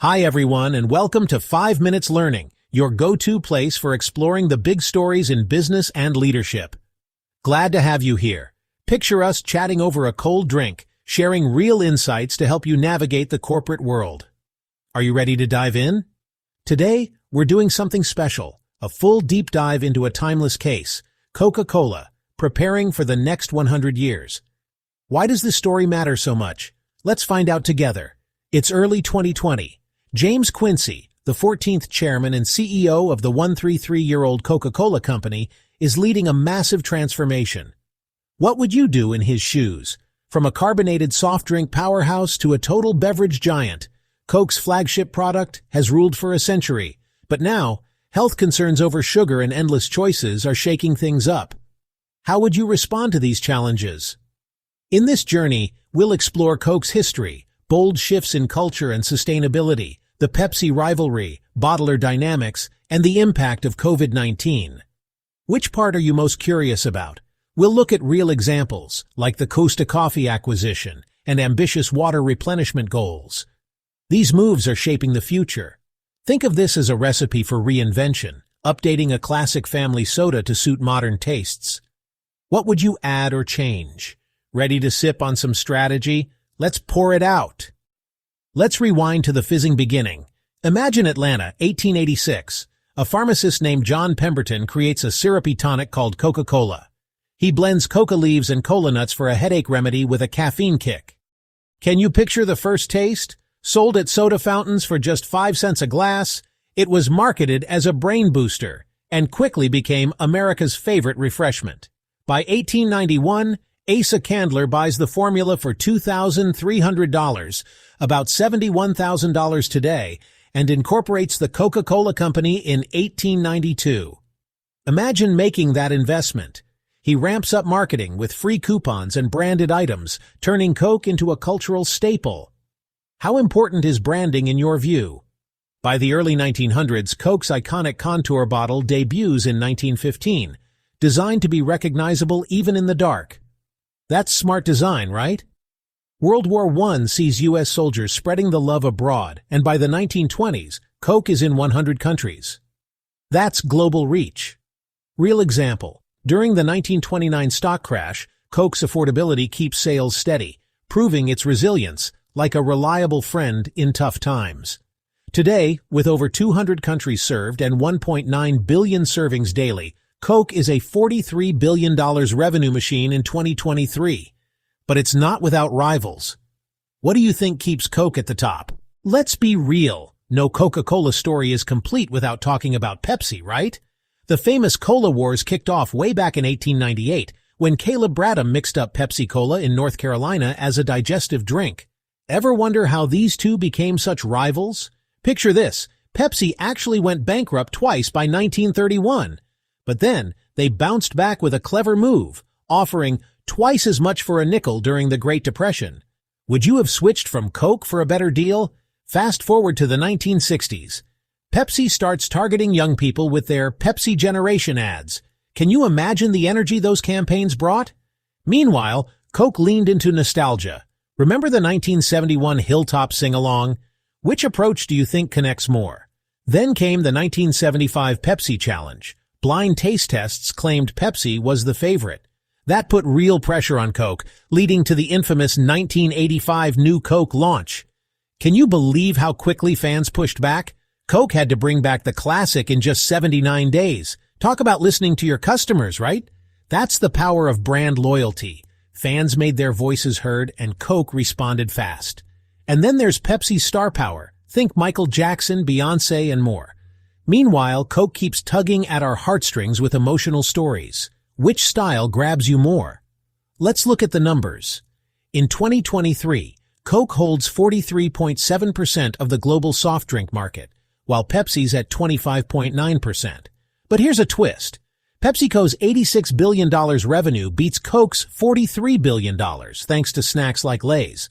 Hi everyone, and welcome to 5 Minutes Learning, your go-to place for exploring the big stories in business and leadership. Glad to have you here. Picture us chatting over a cold drink, sharing real insights to help you navigate the corporate world. Are you ready to dive in? Today, we're doing something special, a full deep dive into a timeless case, Coca-Cola, preparing for the next 100 years. Why does this story matter so much? Let's find out together. It's early 2020. James Quincey, the 14th chairman and CEO of the 133-year-old Coca-Cola company, is leading a massive transformation. What would you do in his shoes? From a carbonated soft drink powerhouse to a total beverage giant, Coke's flagship product has ruled for a century. But now, health concerns over sugar and endless choices are shaking things up. How would you respond to these challenges? In this journey, we'll explore Coke's history, bold shifts in culture and sustainability, the Pepsi rivalry, bottler dynamics, and the impact of COVID-19. Which part are you most curious about? We'll look at real examples, like the Costa Coffee acquisition and ambitious water replenishment goals. These moves are shaping the future. Think of this as a recipe for reinvention, updating a classic family soda to suit modern tastes. What would you add or change? Ready to sip on some strategy? Let's pour it out. Let's rewind to the fizzing beginning. Imagine Atlanta, 1886. A pharmacist named John Pemberton creates a syrupy tonic called Coca-Cola. He blends coca leaves and cola nuts for a headache remedy with a caffeine kick. Can you picture the first taste? Sold at soda fountains for just 5 cents a glass, it was marketed as a brain booster and quickly became America's favorite refreshment. By 1891, Asa Candler buys the formula for $2,300, about $71,000 today, and incorporates the Coca-Cola Company in 1892. Imagine making that investment. He ramps up marketing with free coupons and branded items, turning Coke into a cultural staple. How important is branding in your view? By the early 1900s, Coke's iconic contour bottle debuts in 1915, designed to be recognizable even in the dark. That's smart design, right? World War I sees U.S. soldiers spreading the love abroad, and by the 1920s, Coke is in 100 countries. That's global reach. Real example. During the 1929 stock crash, Coke's affordability keeps sales steady, proving its resilience, like a reliable friend in tough times. Today, with over 200 countries served and 1.9 billion servings daily, Coke is a $43 billion revenue machine in 2023. But it's not without rivals. What do you think keeps Coke at the top? Let's be real. No Coca-Cola story is complete without talking about Pepsi, right? The famous Cola Wars kicked off way back in 1898, when Caleb Bradham mixed up Pepsi Cola in North Carolina as a digestive drink. Ever wonder how these two became such rivals? Picture this. Pepsi actually went bankrupt twice by 1931. But then, they bounced back with a clever move, offering twice as much for a nickel during the Great Depression. Would you have switched from Coke for a better deal? Fast forward to the 1960s. Pepsi starts targeting young people with their Pepsi Generation ads. Can you imagine the energy those campaigns brought? Meanwhile, Coke leaned into nostalgia. Remember the 1971 Hilltop sing-along? Which approach do you think connects more? Then came the 1975 Pepsi Challenge. Blind taste tests claimed Pepsi was the favorite. That put real pressure on Coke, leading to the infamous 1985 New Coke launch. Can you believe how quickly fans pushed back? Coke had to bring back the classic in just 79 days. Talk about listening to your customers, right? That's the power of brand loyalty. Fans made their voices heard and Coke responded fast. And then there's Pepsi's star power. Think Michael Jackson, Beyoncé, and more. Meanwhile, Coke keeps tugging at our heartstrings with emotional stories. Which style grabs you more? Let's look at the numbers. In 2023, Coke holds 43.7% of the global soft drink market, while Pepsi's at 25.9%. But here's a twist. PepsiCo's $86 billion revenue beats Coke's $43 billion, thanks to snacks like Lay's.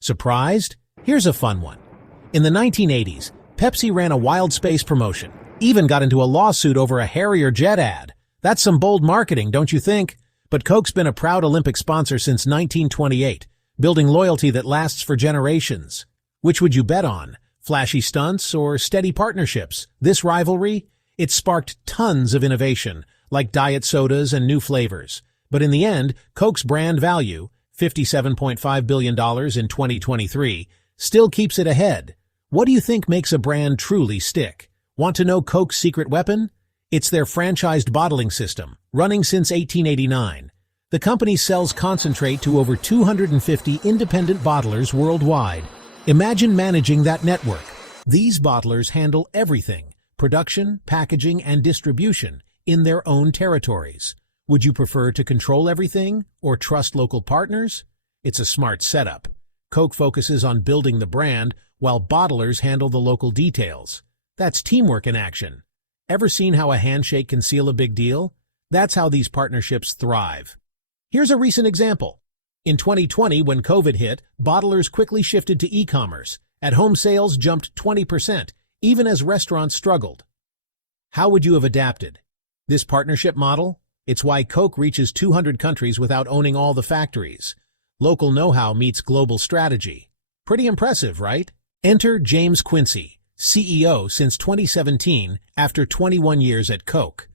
Surprised? Here's a fun one. In the 1980s, Pepsi ran a wild space promotion, even got into a lawsuit over a Harrier jet ad. That's some bold marketing, don't you think? But Coke's been a proud Olympic sponsor since 1928, building loyalty that lasts for generations. Which would you bet on? Flashy stunts or steady partnerships, this rivalry, it sparked tons of innovation, like diet sodas and new flavors. But in the end, Coke's brand value, $57.5 billion in 2023, still keeps it ahead. What do you think makes a brand truly stick? Want to know Coke's secret weapon? It's their franchised bottling system, running since 1889. The company sells concentrate to over 250 independent bottlers worldwide. Imagine managing that network. These bottlers handle everything, production, packaging, and distribution, in their own territories. Would you prefer to control everything or trust local partners? It's a smart setup. Coke focuses on building the brand while bottlers handle the local details. That's teamwork in action. Ever seen how a handshake can seal a big deal? That's how these partnerships thrive. Here's a recent example. In 2020, when COVID hit, bottlers quickly shifted to e-commerce. At-home sales jumped 20%, even as restaurants struggled. How would you have adapted? This partnership model? It's why Coke reaches 200 countries without owning all the factories. Local know-how meets global strategy. Pretty impressive, right? Enter James Quincey, CEO since 2017 after 21 years at Coke.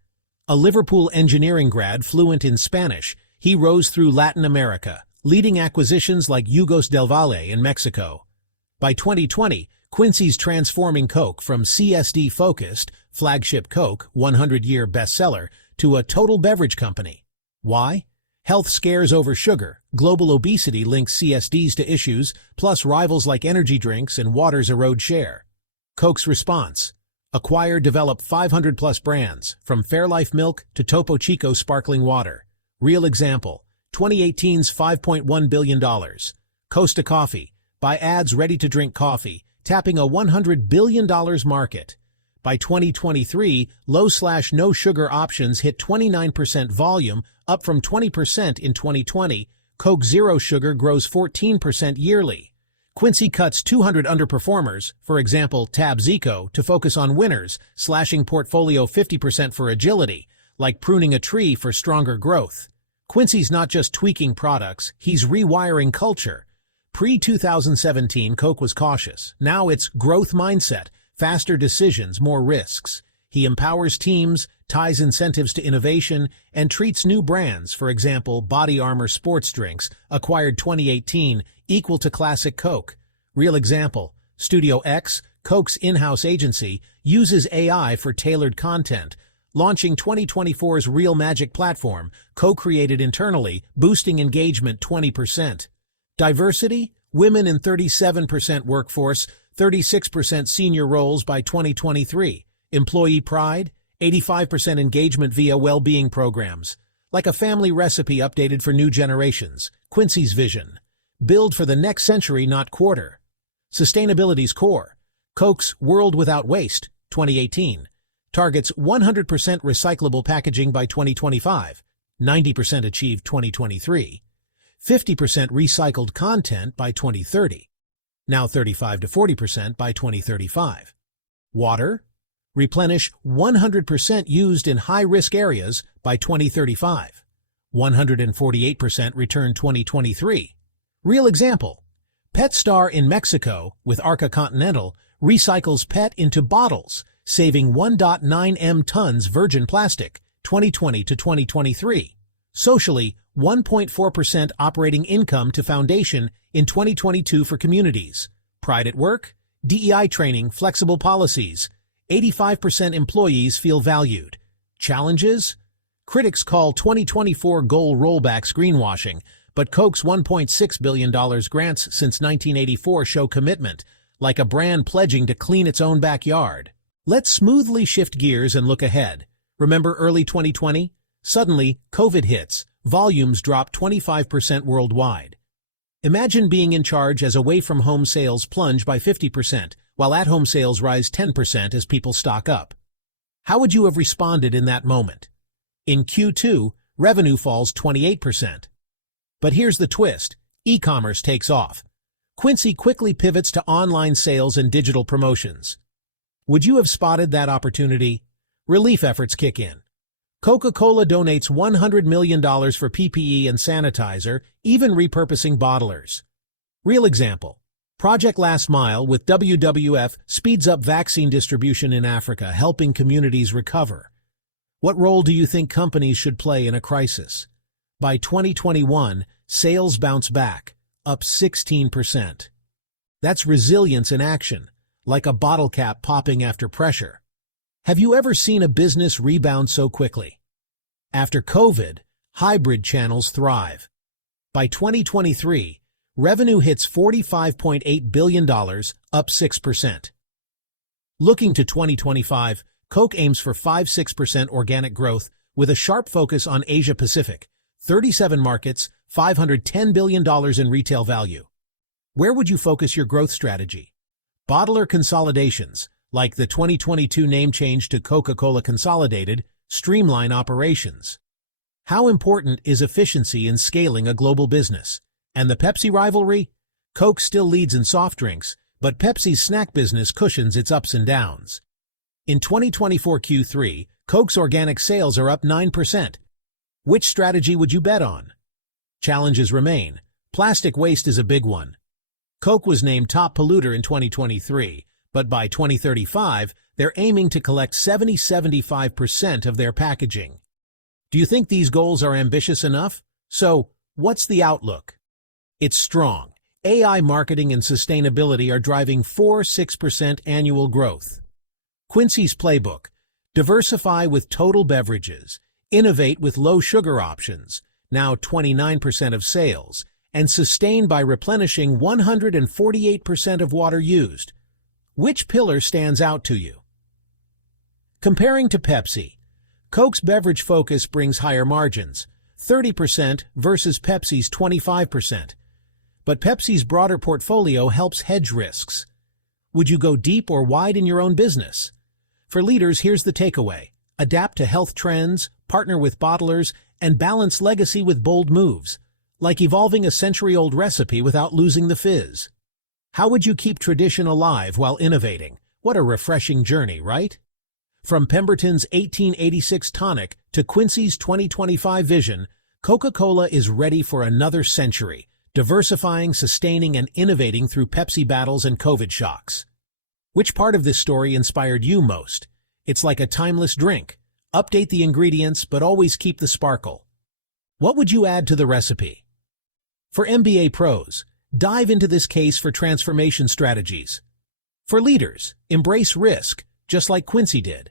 A Liverpool engineering grad fluent in Spanish, he rose through Latin America, leading acquisitions like Yugos del Valle in Mexico. By 2020, Quincey's transforming Coke from CSD-focused, flagship Coke, 100-year bestseller, to a total beverage company. Why? Health scares over sugar, global obesity links CSDs to issues, plus rivals like energy drinks and waters erode share. Coke's response: acquire, develop 500-plus brands, from Fairlife Milk to Topo Chico Sparkling Water. Real example, 2018's $5.1 billion. Costa Coffee, buy ads ready-to-drink coffee, tapping a $100 billion market. By 2023, low/no sugar options hit 29% volume, up from 20% in 2020. Coke Zero Sugar grows 14% yearly. Quincey cuts 200 underperformers, for example Tab Zico, to focus on winners, slashing portfolio 50% for agility, like pruning a tree for stronger growth. Quincey's not just tweaking products, he's rewiring culture. Pre-2017, Coke was cautious. Now it's growth mindset, faster decisions, more risks. He empowers teams, ties incentives to innovation, and treats new brands, for example, Body Armor sports drinks, acquired 2018, equal to classic Coke. Real example, Studio X, Coke's in-house agency, uses AI for tailored content, launching 2024's Real Magic platform, co-created internally, boosting engagement 20%. Diversity? Women in 37% workforce, 36% senior roles by 2023. Employee pride? 85% engagement via well-being programs. Like a family recipe updated for new generations. Quincey's vision: build for the next century, not quarter. Sustainability's core: Coke's World Without Waste, 2018. Targets 100% recyclable packaging by 2025. 90% achieved 2023. 50% recycled content by 2030. Now 35 to 40% by 2035. Water? Replenish 100% used in high-risk areas by 2035. 148% return 2023. Real example, PetStar in Mexico, with Arca Continental, recycles PET into bottles, saving 1.9 m tons virgin plastic, 2020 to 2023. Socially, 1.4% operating income to foundation in 2022 for communities. Pride at work? DEI training, flexible policies. 85% employees feel valued. Challenges? Critics call 2024 goal rollbacks greenwashing, but Coke's $1.6 billion grants since 1984 show commitment, like a brand pledging to clean its own backyard. Let's smoothly shift gears and look ahead. Remember early 2020? Suddenly, COVID hits. Volumes drop 25% worldwide. Imagine being in charge as away-from-home sales plunge by 50%, while at-home sales rise 10% as people stock up. How would you have responded in that moment? In Q2, revenue falls 28%. But here's the twist: e-commerce takes off. Quincey quickly pivots to online sales and digital promotions. Would you have spotted that opportunity? Relief efforts kick in. Coca-Cola donates $100 million for PPE and sanitizer, even repurposing bottlers. Real example, Project Last Mile with WWF speeds up vaccine distribution in Africa, helping communities recover. What role do you think companies should play in a crisis? By 2021, sales bounce back, up 16%. That's resilience in action, like a bottle cap popping after pressure. Have you ever seen a business rebound so quickly? After COVID, hybrid channels thrive. By 2023, revenue hits $45.8 billion, up 6%. Looking to 2025, Coke aims for 5–6% organic growth with a sharp focus on Asia-Pacific, 37 markets, $510 billion in retail value. Where would you focus your growth strategy? Bottler consolidations, like the 2022 name change to Coca-Cola Consolidated, streamline operations. How important is efficiency in scaling a global business? And the Pepsi rivalry? Coke still leads in soft drinks, but Pepsi's snack business cushions its ups and downs. In 2024 Q3, Coke's organic sales are up 9%. Which strategy would you bet on? Challenges remain. Plastic waste is a big one. Coke was named top polluter in 2023, but by 2035, they're aiming to collect 75% of their packaging. Do you think these goals are ambitious enough? So, what's the outlook? It's strong. AI marketing and sustainability are driving 4–6% annual growth. Quincey's playbook: diversify with total beverages, innovate with low-sugar options, now 29% of sales, and sustain by replenishing 148% of water used. Which pillar stands out to you? Comparing to Pepsi, Coke's beverage focus brings higher margins, 30% versus Pepsi's 25%. But Pepsi's broader portfolio helps hedge risks. Would you go deep or wide in your own business? For leaders, here's the takeaway: adapt to health trends, partner with bottlers, and balance legacy with bold moves, like evolving a century-old recipe without losing the fizz. How would you keep tradition alive while innovating? What a refreshing journey, right? From Pemberton's 1886 tonic to Quincey's 2025 vision, Coca-Cola is ready for another century, diversifying, sustaining, and innovating through Pepsi battles and COVID shocks. Which part of this story inspired you most? It's like a timeless drink. Update the ingredients, but always keep the sparkle. What would you add to the recipe? For MBA pros, dive into this case for transformation strategies. For leaders, embrace risk, just like Quincey did.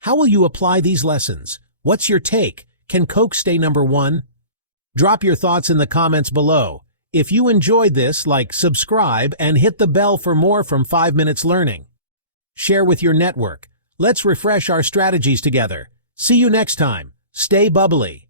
How will you apply these lessons? What's your take? Can Coke stay number one? Drop your thoughts in the comments below. If you enjoyed this, subscribe, and hit the bell for more from 5 Minutes Learning. Share with your network. Let's refresh our strategies together. See you next time. Stay bubbly.